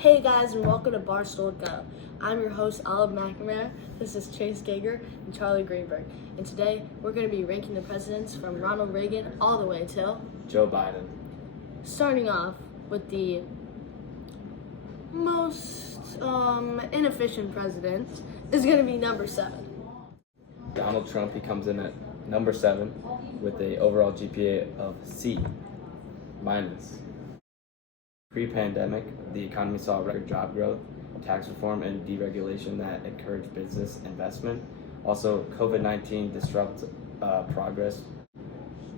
Hey guys, and welcome to Barstool Gov. I'm your host, Olive McNamara. This is Chase Gager and Charlie Greenberg. And today, we're going to be ranking the presidents from Ronald Reagan all the way till Joe Biden. Starting off with the most inefficient president is going to be number 7. Donald Trump, he comes in at number 7 with a overall GPA of C-. Pre-pandemic, the economy saw record job growth, tax reform, and deregulation that encouraged business investment. Also, COVID-19 disrupted progress,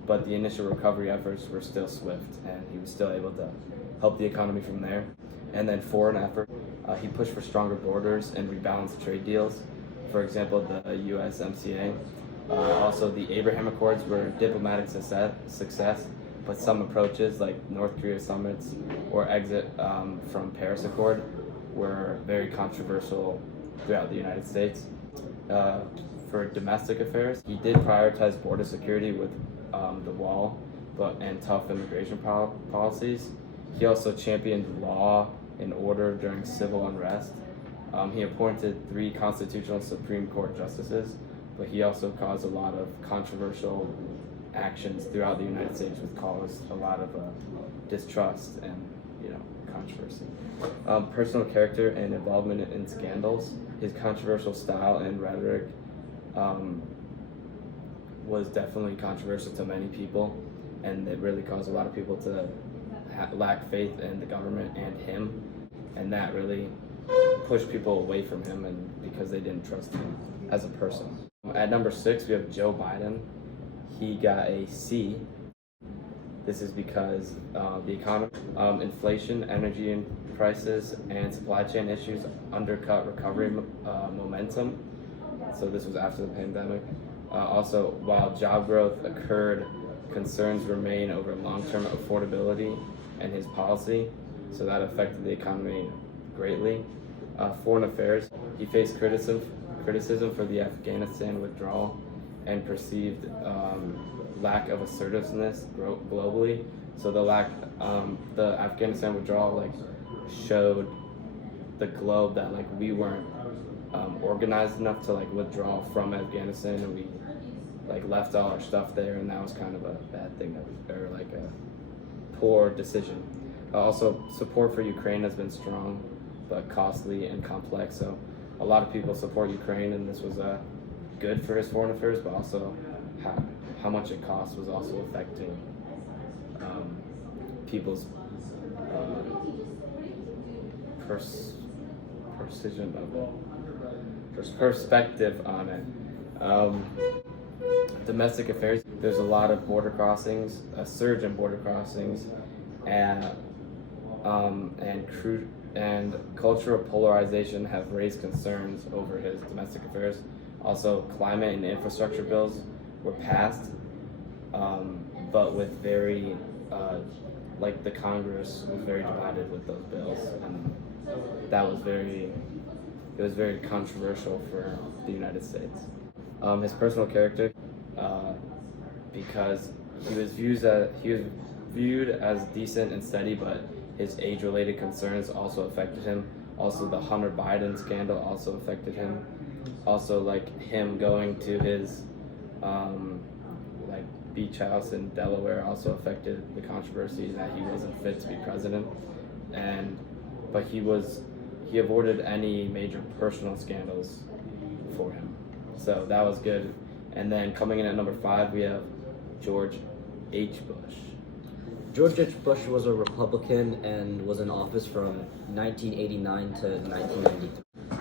but the initial recovery efforts were still swift, and he was still able to help the economy from there. And then foreign effort, he pushed for stronger borders and rebalanced trade deals. For example, the USMCA. Also, the Abraham Accords were diplomatic success, but some approaches like North Korea summits or exit from Paris Accord were very controversial throughout the United States. For domestic affairs, he did prioritize border security with the wall and tough immigration policies. He also championed law and order during civil unrest. He appointed 3 constitutional Supreme Court justices, but he also caused a lot of controversial actions throughout the United States, which caused a lot of distrust and controversy. Personal character and involvement in scandals. His controversial style and rhetoric was definitely controversial to many people, and it really caused a lot of people to lack faith in the government and him, and that really pushed people away from him, and because they didn't trust him as a person. At number 6, we have Joe Biden. He got a C. This is because the economy, inflation, energy prices, and supply chain issues undercut recovery momentum. So this was after the pandemic. Also, while job growth occurred, concerns remain over long-term affordability and his policy. So that affected the economy greatly. Foreign affairs, he faced criticism for the Afghanistan withdrawal and perceived lack of assertiveness globally. So the Afghanistan withdrawal showed the globe that we weren't organized enough to withdraw from Afghanistan, and we left all our stuff there, and that was kind of a bad thing, or a poor decision. Also, support for Ukraine has been strong, but costly and complex. So a lot of people support Ukraine, and this was good for his foreign affairs, but also how much it costs was also affecting people's perspective on it. Domestic affairs, there's a lot of border crossings, a surge in border crossings, and cultural polarization have raised concerns over his domestic affairs. Also, climate and infrastructure bills were passed, but with very, the Congress was very divided with those bills, and that was very controversial for the United States. His personal character, because he was viewed as decent and steady, but his age-related concerns also affected him. Also, the Hunter Biden scandal also affected him. Also, him going to his beach house in Delaware also affected the controversy that he wasn't fit to be president. But he avoided any major personal scandals for him. So that was good. And then coming in at number 5, we have George H. Bush. George H. Bush was a Republican and was in office from 1989 to 1993.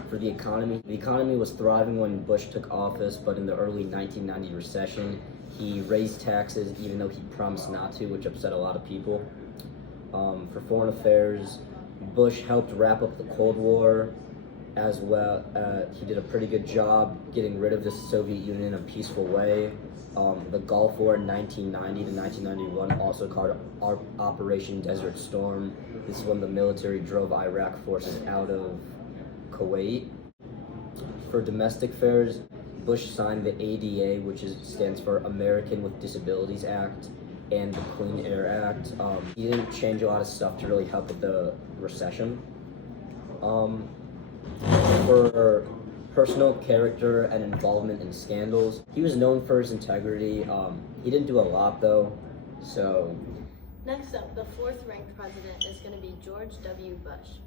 For the economy was thriving when Bush took office, but in the early 1990 recession, he raised taxes even though he promised not to, which upset a lot of people. For foreign affairs, Bush helped wrap up the Cold War as well. He did a pretty good job getting rid of the Soviet Union in a peaceful way. The Gulf War in 1990 to 1991, also called Operation Desert Storm. This is when the military drove Iraq forces out of Kuwait. For domestic affairs, Bush signed the ADA, which stands for American with Disabilities Act, and the Clean Air Act. He didn't change a lot of stuff to really help with the recession. For personal character and involvement in scandals, he was known for his integrity. He didn't do a lot though, so. Next up, the fourth ranked president is going to be George W. Bush.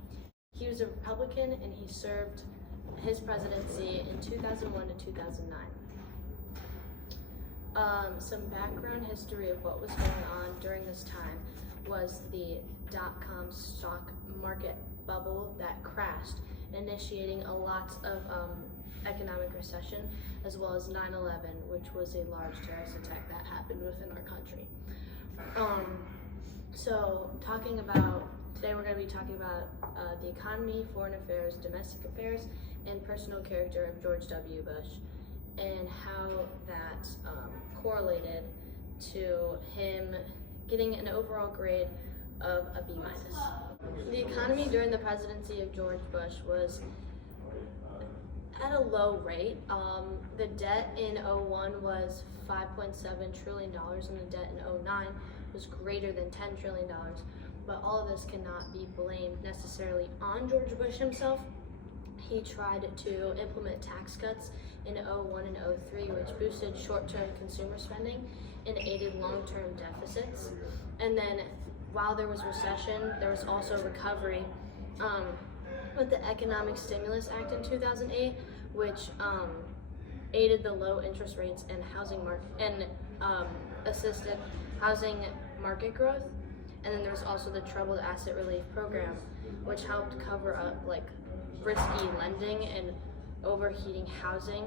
He was a Republican and he served his presidency in 2001 to 2009. Some background history of what was going on during this time was the dot-com stock market bubble that crashed, initiating a lot of economic recession, as well as 9/11, which was a large terrorist attack that happened within our country. So today we're going to be talking about the economy, foreign affairs, domestic affairs, and personal character of George W. Bush, and how that correlated to him getting an overall grade of a B-. The economy during the presidency of George Bush was at a low rate. The debt in 2001 was $5.7 trillion, and the debt in 2009 was greater than $10 trillion. But all of this cannot be blamed necessarily on George Bush himself. He tried to implement tax cuts in 2001 and 2003, which boosted short-term consumer spending and aided long-term deficits. And then while there was recession, there was also recovery with the Economic Stimulus Act in 2008, which aided the low interest rates and housing market and assisted housing market growth. And then there was also the Troubled Asset Relief Program, which helped cover up like risky lending and overheating housing,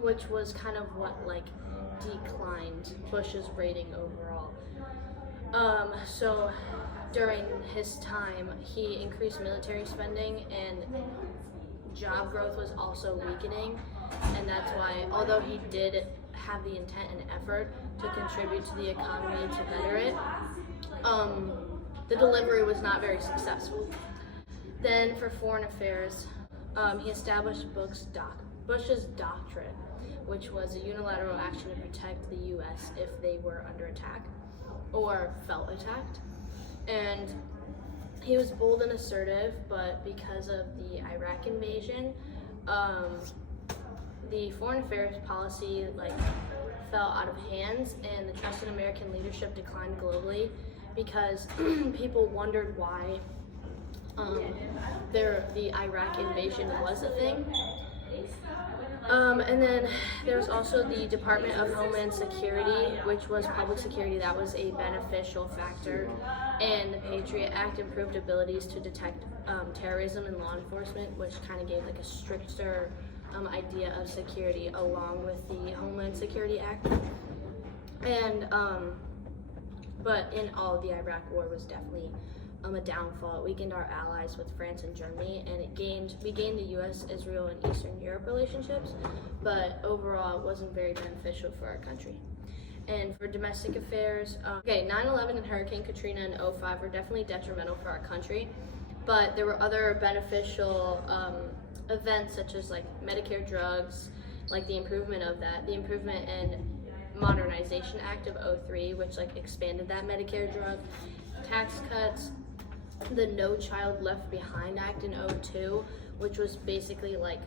which was kind of what like declined Bush's rating overall. So during his time, he increased military spending and job growth was also weakening, and that's why, although he did have the intent and effort to contribute to the economy and to better it, the delivery was not very successful. Then for foreign affairs, he established Bush's Doctrine, which was a unilateral action to protect the U.S. if they were under attack or felt attacked. And he was bold and assertive, but because of the Iraq invasion, the foreign affairs policy fell out of hands, and the trust in American leadership declined globally because people wondered why the Iraq invasion was a thing. And then there's also the Department of Homeland Security, which was public security. That was a beneficial factor. And the Patriot Act improved abilities to detect terrorism in law enforcement, which kind of gave like a stricter idea of security along with the Homeland Security Act. And but in all, the Iraq War was definitely a downfall. It weakened our allies with France and Germany, and we gained the U.S., Israel, and Eastern Europe relationships, but overall it wasn't very beneficial for our country. And for domestic affairs, 9/11 and Hurricane Katrina in 2005 were definitely detrimental for our country, but there were other beneficial events such as like Medicare drugs, like the improvement in Modernization Act of 2003, which like expanded that Medicare drug, tax cuts, the No Child Left Behind Act in 2002, which was basically like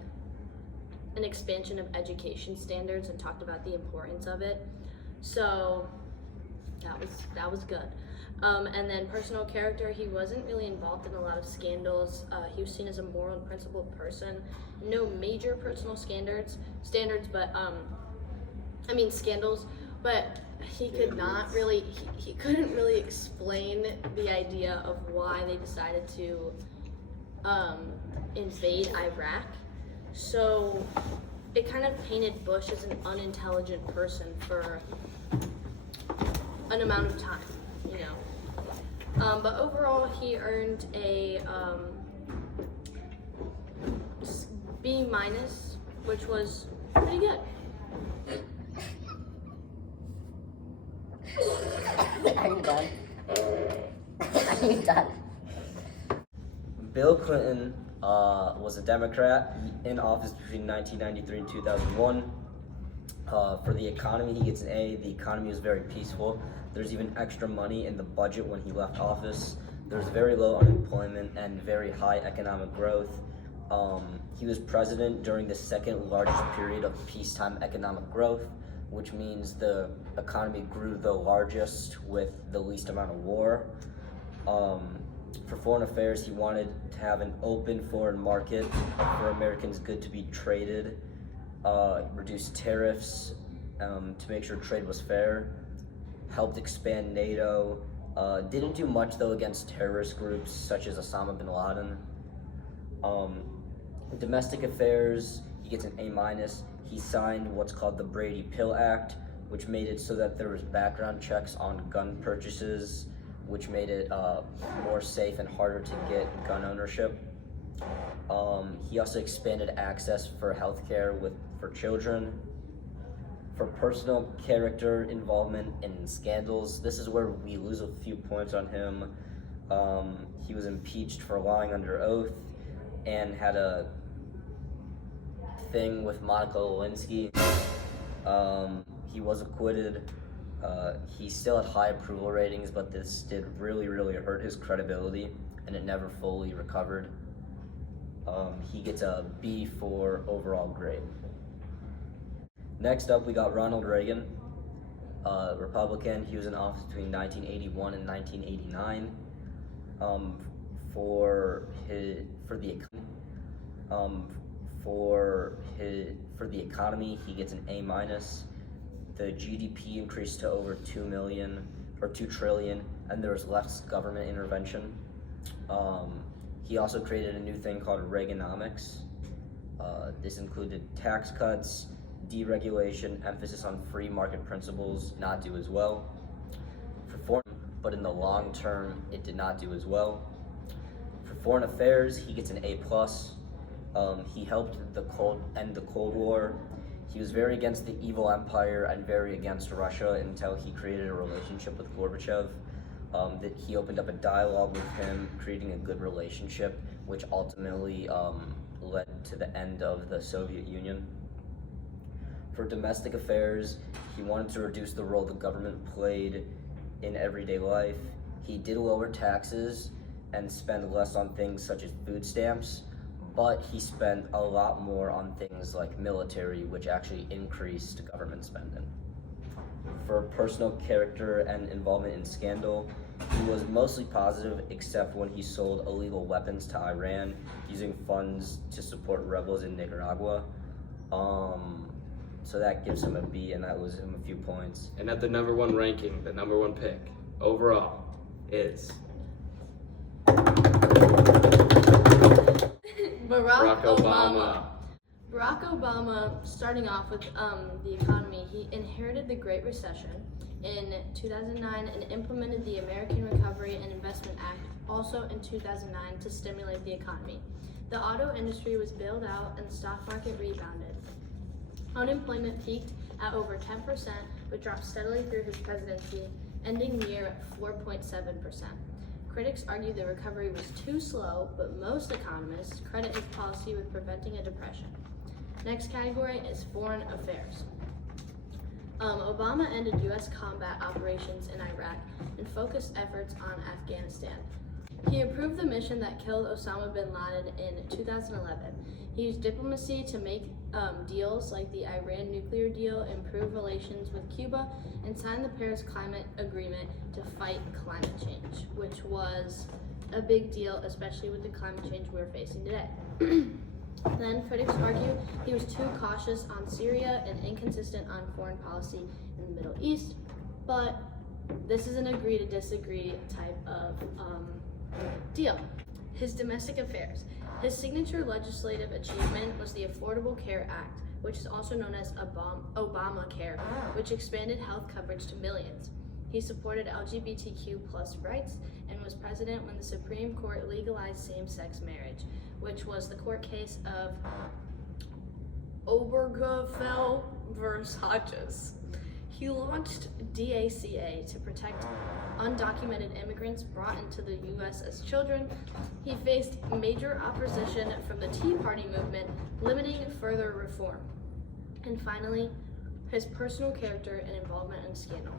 an expansion of education standards and talked about the importance of it. So that was good. And then personal character, he wasn't really involved in a lot of scandals. He was seen as a moral and principled person. No major personal standards, but scandals. But he couldn't really explain the idea of why they decided to invade Iraq. So it kind of painted Bush as an unintelligent person for an amount of time, you know. But overall, he earned a B-, which was pretty good. Are you done? Are you done? Bill Clinton was a Democrat in office between 1993 and 2001. For the economy, he gets an A. The economy was very peaceful. There's even extra money in the budget when he left office. There's very low unemployment and very high economic growth. He was president during the second largest period of peacetime economic growth, which means the economy grew the largest with the least amount of war. For foreign affairs, he wanted to have an open foreign market for Americans' goods to be traded, reduce tariffs to make sure trade was fair, helped expand NATO, didn't do much though against terrorist groups such as Osama bin Laden. Domestic affairs, he gets an A-. He signed what's called the Brady-Pill Act, which made it so that there was background checks on gun purchases, which made it more safe and harder to get gun ownership. He also expanded access for healthcare for children. For personal character involvement in scandals, this is where we lose a few points on him. He was impeached for lying under oath and had a thing with Monica Lewinsky. He was acquitted. He still had high approval ratings, but this did really hurt his credibility, and it never fully recovered. He gets a B for overall grade. Next up, we got Ronald Reagan, Republican. He was in office between 1981 and 1989. For the economy, he gets an A-. The GDP increased to over 2 trillion, and there was less government intervention. He also created a new thing called Reaganomics. This included tax cuts, deregulation, emphasis on free market principles, not do as well. But in the long term, it did not do as well. For foreign affairs, he gets an A+. He helped end the Cold War. He was very against the evil empire and very against Russia until he created a relationship with Gorbachev. That he opened up a dialogue with him, creating a good relationship, which ultimately led to the end of the Soviet Union. For domestic affairs, he wanted to reduce the role the government played in everyday life. He did lower taxes and spend less on things such as food stamps, but he spent a lot more on things like military, which actually increased government spending. For personal character and involvement in scandal, he was mostly positive except when he sold illegal weapons to Iran using funds to support rebels in Nicaragua. So that gives him a B, and that loses him a few points. And at the number one ranking, the number one pick overall is Barack Obama. Barack Obama, starting off with the economy, he inherited the Great Recession in 2009 and implemented the American Recovery and Investment Act also in 2009 to stimulate the economy. The auto industry was bailed out and the stock market rebounded. Unemployment peaked at over 10%, but dropped steadily through his presidency, ending near 4.7%. Critics argue the recovery was too slow, but most economists credit his policy with preventing a depression. Next category is foreign affairs. Obama ended U.S. combat operations in Iraq and focused efforts on Afghanistan. He approved the mission that killed Osama bin Laden in 2011. He used diplomacy to make deals like the Iran nuclear deal, improve relations with Cuba, and sign the Paris Climate Agreement to fight climate change, which was a big deal, especially with the climate change we're facing today. Then critics argue he was too cautious on Syria and inconsistent on foreign policy in the Middle East, but this is an agree to disagree type of deal. His domestic affairs. His signature legislative achievement was the Affordable Care Act, which is also known as Obamacare, which expanded health coverage to millions. He supported LGBTQ+ rights and was president when the Supreme Court legalized same-sex marriage, which was the court case of Obergefell versus Hodges. He launched DACA to protect undocumented immigrants brought into the U.S. as children. He faced major opposition from the Tea Party movement, limiting further reform. And finally, his personal character and involvement in scandal.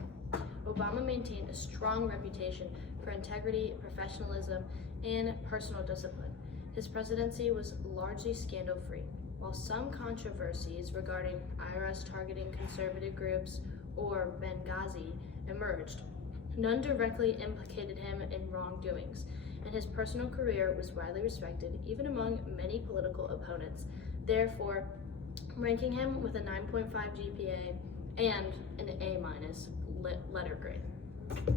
Obama maintained a strong reputation for integrity, professionalism, and personal discipline. His presidency was largely scandal-free. While some controversies regarding IRS targeting conservative groups or Benghazi emerged, none directly implicated him in wrongdoings, and his personal career was widely respected even among many political opponents, therefore ranking him with a 9.5 GPA and an A- letter grade.